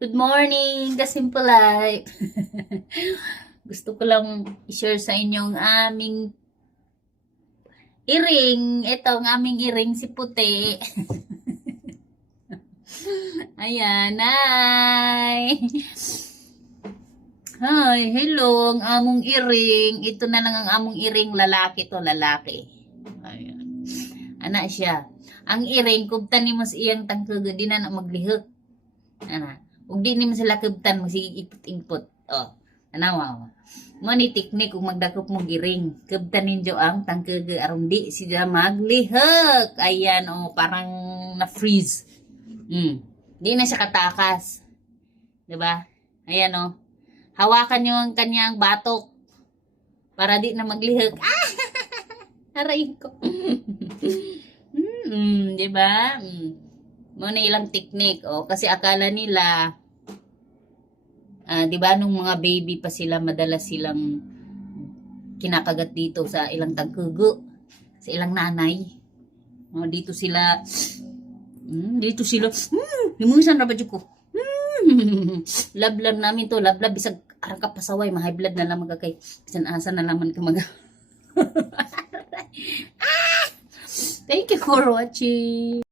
Good morning, The Simple Life. Gusto ko lang i-share sa inyong aming iring. Ito ang aming iring si Puti. Ayan, hi. Hi, hello, ang among iring. Ito na lang ang among iring, lalaki to, lalaki. Ayan. Anak siya. Ang iring, kubtan ni mo sa iyang tangkag, di na maglihok. Ana. Ug di ni mo sila kubtan, magsige ipot-impot. Oh, tanawa. Mo ni teknik kung magdakop mo giring. Kubtan ninyo ang tangkag aron di sila maglihok. Ayan, oh, parang na-freeze. Di na siya katakas. 'Di ba? Ayan, oh. Hawakan niyo ang kanyang batok para di na maglihok. Ah! Aray ko. Di ba? Mo na ilang teknik, oh, kasi akala nila di ba nung mga baby pa sila, madalas silang kinakagat dito sa ilang tagkugo, sa ilang nanay. Oh, dito sila, limusan na ba ko? Lablab namin to, lablab, bisag arang ka pasaway, ma-high blood na lang magkakay. Bisan asa na laman ka mag... Thank you for watching.